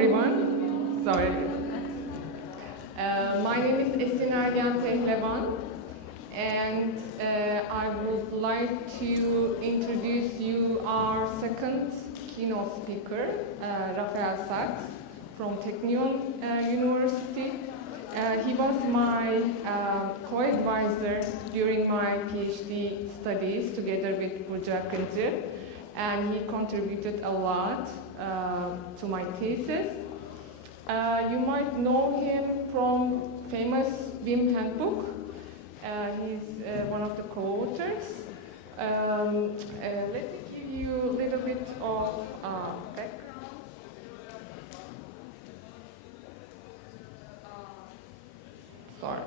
everyone. Sorry. My name is Pehlevan, and I would like to introduce you our second keynote speaker, Rafael Sachs from Technion University. He was my co-advisor during my PhD studies together with Burcu Akıncı, and he contributed a lot to my thesis. You might know him from famous Wim handbook. He's one of the co-authors. Let me give you a little bit of background. Sorry.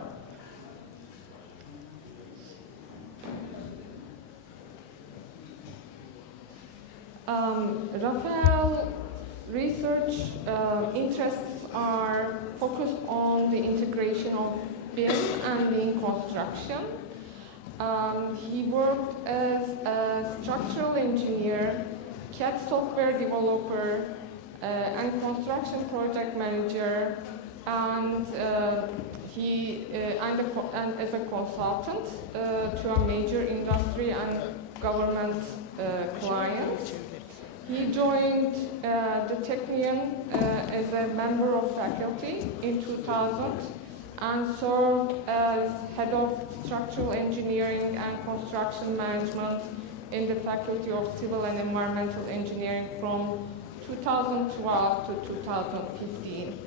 Rafael's research interests are focused on the integration of BIM and lean construction. He worked as a structural engineer, CAD software developer, and construction project manager, and and as a consultant to a major industry and government clients. He joined the Technion as a member of faculty in 2000 and served as head of structural engineering and construction management in the Faculty of Civil and Environmental Engineering from 2012 to 2015.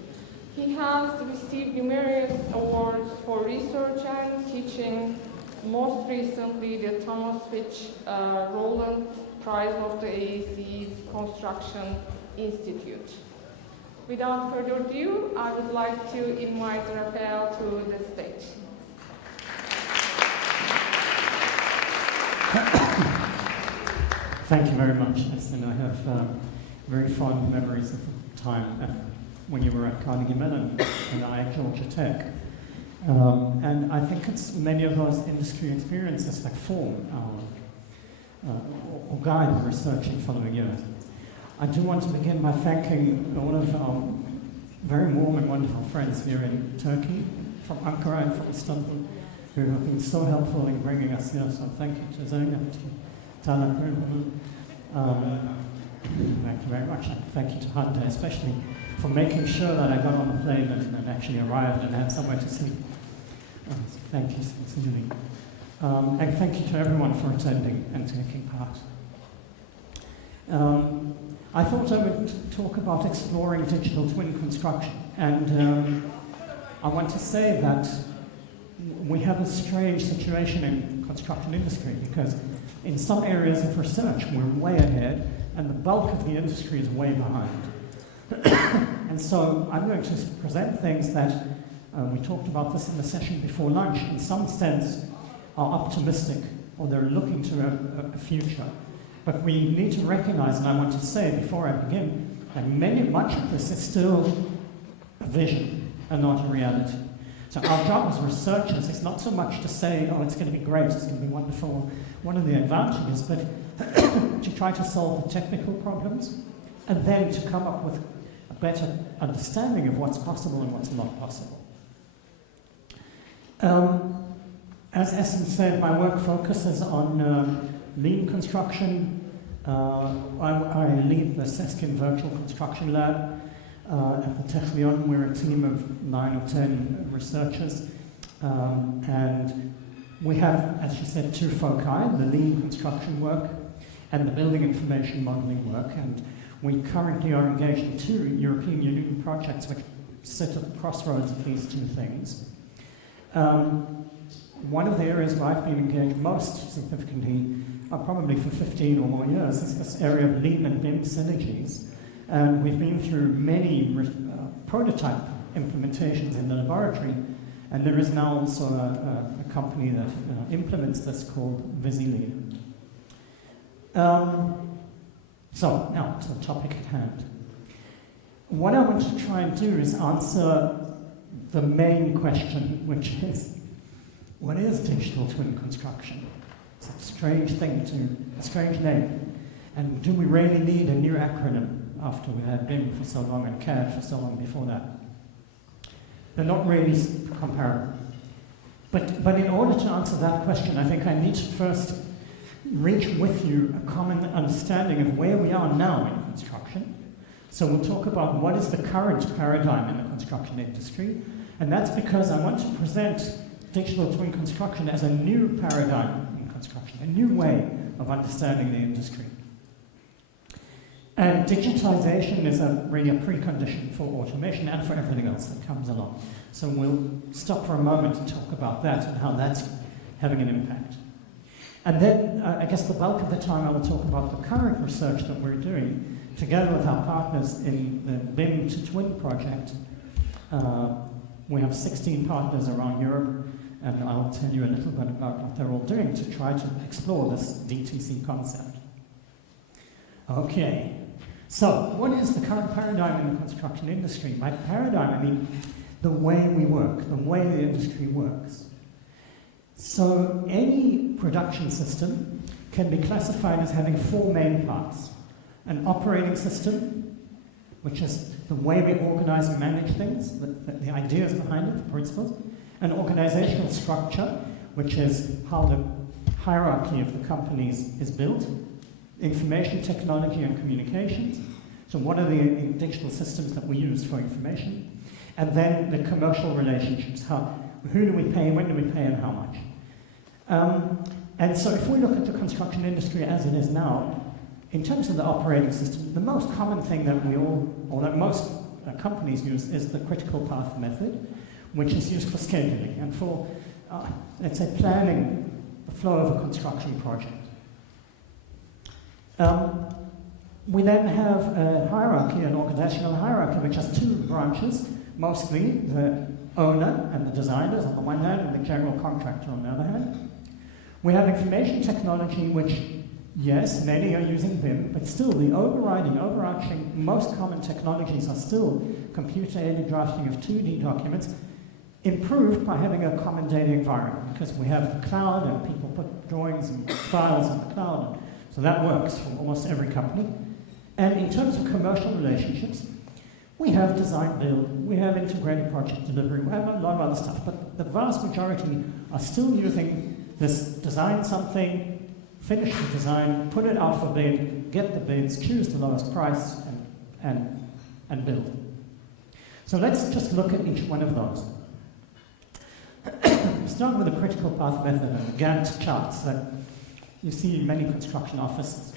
He has received numerous awards for research and teaching, most recently the Thomas Fitch Rowland Prize of the AEC's Construction Institute. Without further ado, I would like to invite Rafael to the stage. Thank you very much, Esin. I have very fond memories of the time when you were at Carnegie Mellon and I at Georgia Tech. And I think it's many of those industry experiences that form or guide the research in following years. I do want to begin by thanking all of our very warm and wonderful friends here in Turkey, from Ankara and from Istanbul, who have been so helpful in bringing us here. So thank you to Zeynep, to Talat, thank you very much. And thank you to Hande, especially for making sure that I got on the plane and actually arrived and had somewhere to sleep. So thank you sincerely. And thank you to everyone for attending and taking part. I thought I would talk about exploring digital twin construction. And I want to say that we have a strange situation in the construction industry because in some areas of research we're way ahead and the bulk of the industry is way behind. And so I'm going to present things that we talked about this in the session before lunch, in some sense are optimistic or they're looking to a future. But we need to recognize, and I want to say before I begin, that much of this is still a vision and not a reality. So our job as researchers is not so much to say, oh, it's going to be great, it's going to be wonderful, one of the advantages, but to try to solve the technical problems and then to come up with a better understanding of what's possible and what's not possible. As Esin said, my work focuses on lean construction. I lead the Seskin Virtual Construction Lab at the Technion. We're a team of 9 or 10 researchers. And we have, as she said, two foci, the lean construction work and the building information modeling work. And we currently are engaged in 2 European Union projects which sit at the crossroads of these two things. One of the areas where I've been engaged most significantly, probably for 15 or more years, is this area of lean and BIM synergies. And we've been through many prototype implementations in the laboratory, and there is now also a company that implements this called VisiLean. So now to the topic at hand. What I want to try and do is answer the main question, which is, what is digital twin construction? It's a strange thing, a strange name. And do we really need a new acronym? after we had BIM for so long and CAD for so long before that. They're not really comparable. But in order to answer that question, I think I need to first reach with you a common understanding of where we are now in construction. So we'll talk about what is the current paradigm in the construction industry, and that's because I want to present digital twin construction as a new paradigm in construction, a new way of understanding the industry. And digitization is really a precondition for automation and for everything else that comes along. So we'll stop for a moment to talk about that and how that's having an impact. And then I guess the bulk of the time I will talk about the current research that we're doing together with our partners in the BIM to Twin project. We have 16 partners around Europe, and I'll tell you a little bit about what they're all doing to try to explore this DTC concept. Okay, so what is the current paradigm in the construction industry? By paradigm, I mean the way we work, the way the industry works. So any production system can be classified as having four main parts. An operating system, which is the way we organize and manage things, the ideas behind it, the principles. An organizational structure, which is how the hierarchy of the companies is built. Information technology and communications. So what are the digital systems that we use for information? And then the commercial relationships. Who do we pay, when do we pay, and how much? And so if we look at the construction industry as it is now, in terms of the operating system, the most common thing that that most companies use is the critical path method, which is used for scheduling and for, let's say, planning the flow of a construction project. We then have a hierarchy, an organizational hierarchy, which has two branches, mostly the owner and the designers on the one hand, and the general contractor on the other hand. We have information technology, which, yes, many are using BIM, but still the overarching, most common technologies are still computer-aided drafting of 2D documents, improved by having a common data environment, because we have the cloud and people put drawings and files in the cloud. So that works for almost every company. And in terms of commercial relationships, we have design build, we have integrated project delivery, we have a lot of other stuff, but the vast majority are still using this design something, finish the design, put it out for bid, get the bids, choose the lowest price, and build. So let's just look at each one of those. Start with the critical path method and the Gantt charts that you see in many construction offices.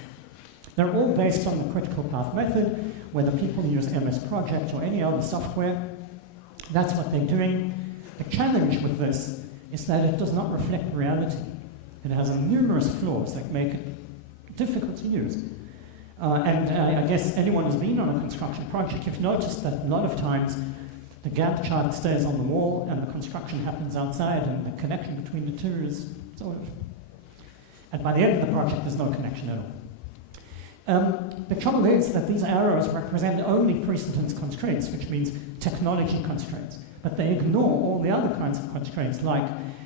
They're all based on the critical path method, whether people use MS Project or any other software. That's what they're doing. The challenge with this is that it does not reflect reality. It has numerous flaws that make it difficult to use. I guess anyone who's been on a construction project, you've noticed that a lot of times the Gantt chart stays on the wall and the construction happens outside, and the connection between the two is sort of... And by the end of the project, there's no connection at all. The trouble is that these arrows represent only precedence constraints, which means technology constraints, but they ignore all the other kinds of constraints like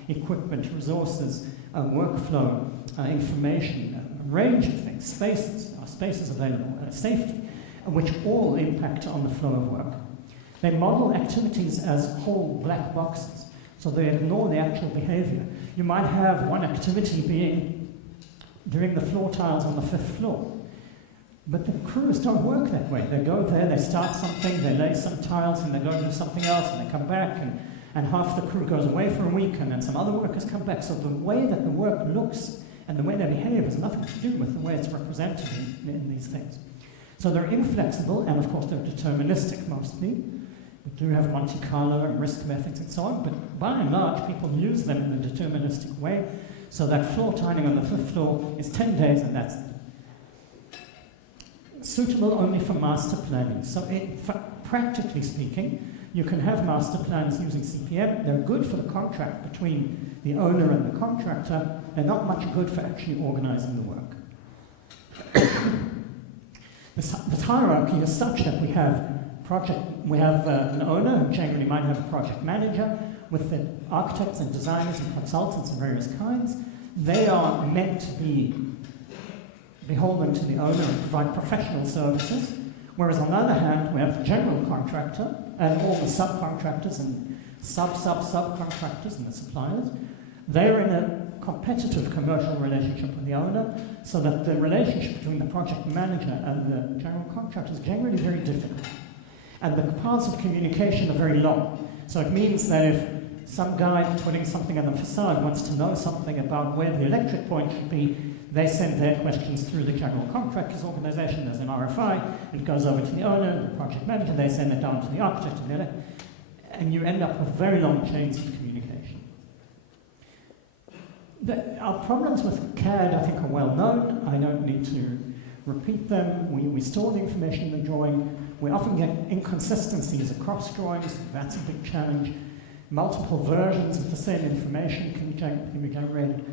equipment, resources, workflow, information, a range of things, spaces available, safety, which all impact on the flow of work. They model activities as whole black boxes, so they ignore the actual behavior. You might have one activity being doing the floor tiles on the 5th floor. But the crews don't work that way. They go there, they start something, they lay some tiles, and they go and do something else, and they come back, and half the crew goes away for a week, and then some other workers come back. So the way that the work looks and the way they behave has nothing to do with the way it's represented in these things. So they're inflexible, and of course they're deterministic mostly. We do have Monte Carlo and risk methods and so on, but by and large people use them in a deterministic way. So that floor tiling on the 5th floor is 10 days, and that's suitable only for master planning. So practically speaking, you can have master plans using CPM. They're good for the contract between the owner and the contractor. They're not much good for actually organizing the work. This hierarchy is such that we have an owner who generally might have a project manager with the architects and designers and consultants of various kinds. They are meant to be beholden to the owner and provide professional services, Whereas on the other hand, we have the general contractor and all the subcontractors and subcontractors and the suppliers. They're in a competitive commercial relationship with the owner, so that the relationship between the project manager and the general contractor is generally very difficult. And the paths of communication are very long. So it means that if some guy putting something on the facade wants to know something about where the electric point should be, they send their questions through the general contractors organization. There's an RFI, it goes over to the owner, the project manager, they send it down to the architect, and you end up with very long chains of communication. Our problems with CAD, I think, are well known. I don't need to repeat them. We store the information in the drawing. We often get inconsistencies across drawings. That's a big challenge. Multiple versions of the same information can be generated.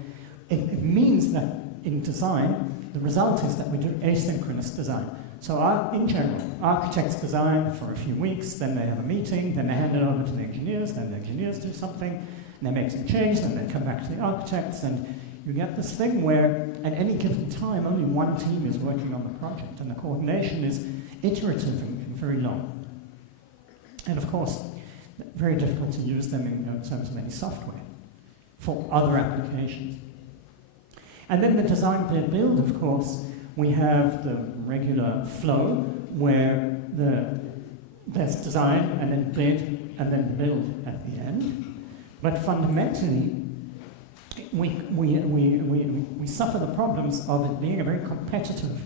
It means that in design, the result is that we do asynchronous design. So in general, architects design for a few weeks, then they have a meeting, then they hand it over to the engineers, then the engineers do something, and they make some change, then they come back to the architects, and you get this thing where at any given time only one team is working on the project, and the coordination is iterative and very long. And of course, very difficult to use them in terms of any software for other applications. And then the design build, of course, we have the regular flow where there's design and then bid and then build at the end. But fundamentally, we suffer the problems of it being a very competitive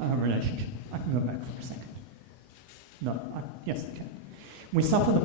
relationship. I can go back for a second. No, yes, I can. We suffer the